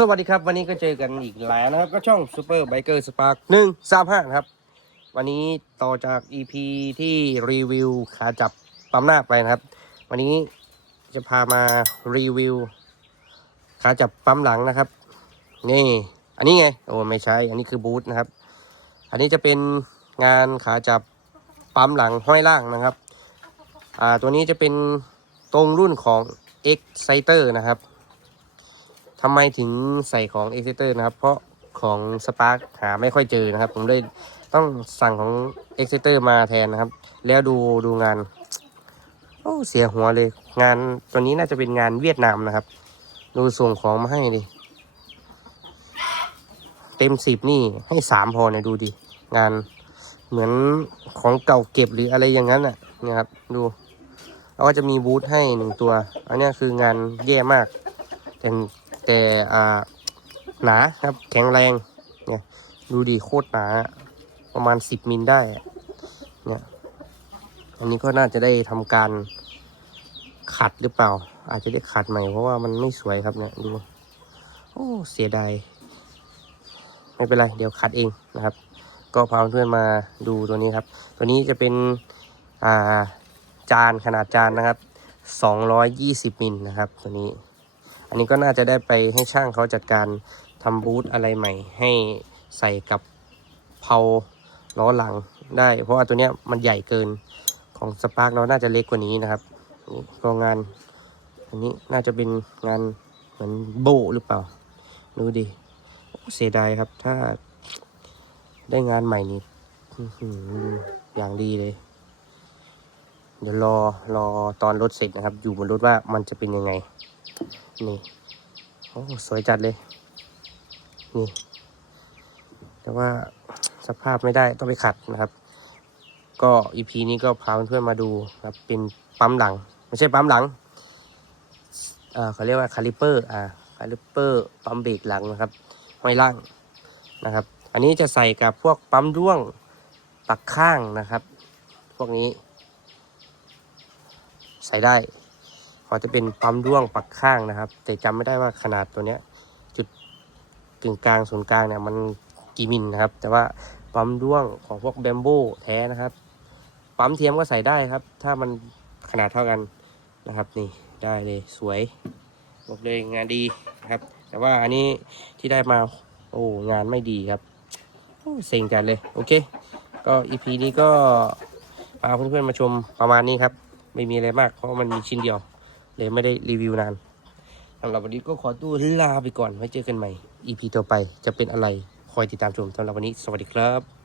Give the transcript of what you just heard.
สวัสดีครับ วันนี้ก็เจอกันอีกแล้วนะครับ ก็ช่อง Super Biker Spark หนึ่งสามห้าครับ วันนี้ต่อจาก EP ที่รีวิวขาจับปั๊มหน้าไปนะครับ วันนี้จะพามารีวิวขาจับปั๊มหลังนะครับ นี่ อันนี้ไง โอ้ไม่ใช่ อันนี้คือบูทนะครับ อันนี้จะเป็นงานขาจับปั๊มหลังห้อยล่างนะครับ อ่าตัวนี้จะเป็นตรงรุ่นของ Exciter นะครับ ทำไมถึงใส่ของ e x c i t e r นะครับ เพราะของ Spark หาไม่ค่อยเจอนะครับ ผมเลยต้องสั่งของ e x c i t e r มาแทนนะครับ แล้วดูดูงาน โอ้เสียหัวเลย งานตัวนี้น่าจะเป็นงานเวียดนามนะครับ ดูส่งของมาให้ดิเต็มสิบนี่ให้สามพอเนี่ยดูดิ งานเหมือนของเก่าเก็บหรืออะไรอย่างนั้นอะนี่ครับดูแล้วก็จะมีบูธให้หนึ่งตัว อันนี้คืองานแย่มากแต่ แต่อ่าหนาครับ แข็งแรง เนี่ย ดูดีโคตรหนา ประมาณสิบมิลได้ เนี่ย อันนี้ก็น่าจะได้ทำการขัดหรือเปล่า อาจจะได้ขัดใหม่เพราะว่ามันไม่สวยครับเนี่ยดู โอ้ เสียดาย ไม่เป็นไร เดี๋ยวขัดเองนะครับ ก็พาเพื่อนมาดูตัวนี้ครับ ตัวนี้จะเป็นอ่าจานขนาดจานนะครับ 220มิลนะครับ ตัวนี้ อันนี้ก็น่าจะได้ไปให้ช่างเขาจัดการทำบูธอะไรใหม่ ให้ใส่กับเพาล้อหลังได้ เพราะว่าตัวเนี้ยมันใหญ่เกินของสปาร์กเราน่าจะเล็กกว่านี้นะครับนี่ก็งาน อันนี้น่าจะเป็นงานเหมือนโบหรือเปล่า ดูดิเสียดายครับถ้าได้งานใหม่นี้อย่างดีเลย เดี๋ยวรอรอตอนรถเสร็จนะครับ อยู่บนรถว่ามันจะเป็นยังไง นี่โอ้สวยจัดเลย นี่ แต่ว่าสภาพไม่ได้ต้องไปขัดนะครับ ก็อีพีนี้ก็พาเพื่อนมาดูครับ เป็นปั๊มหลัง ไม่ใช่ปั๊มหลังอ่าเขาเรียกว่าคาลิเปอร์อ่าคาลิเปอร์ปั๊มเบรกหลังนะครับห้อยล่างนะครับ อันนี้จะใส่กับพวกปั๊มร่วงปักข้างนะครับ พวกนี้ ใส่ได้พอจะเป็นปั๊มร่วงปักข้างนะครับ แต่จำไม่ได้ว่าขนาดตัวเนี้ย จุดกึ่งกลางศูนย์กลางเนี่ยมันกี่มิลนะครับ แต่ว่าปั๊มร่วงของพวกแบมโบแท้นะครับ ปั๊มเทียมก็ใส่ได้ครับ ถ้ามันขนาดเท่ากันนะครับนี่ได้เลยสวยบอกเลยงานดีนะครับ แต่ว่าอันนี้ที่ได้มาโอ้งานไม่ดีครับเซ็งจัดเลย โอเค ก็อีพีนี้ก็พาเพื่อนๆมาชมประมาณนี้ครับ ไม่มีอะไรมากเพราะมันมีชิ้นเดียว เลยไม่ได้รีวิวนานสำหรับวันนี้ก็ขอตัวลาไปก่อนไว้เจอกันใหม่ EP ต่อไปจะเป็นอะไรคอยติดตามชมสำหรับวันนี้ สวัสดีครับ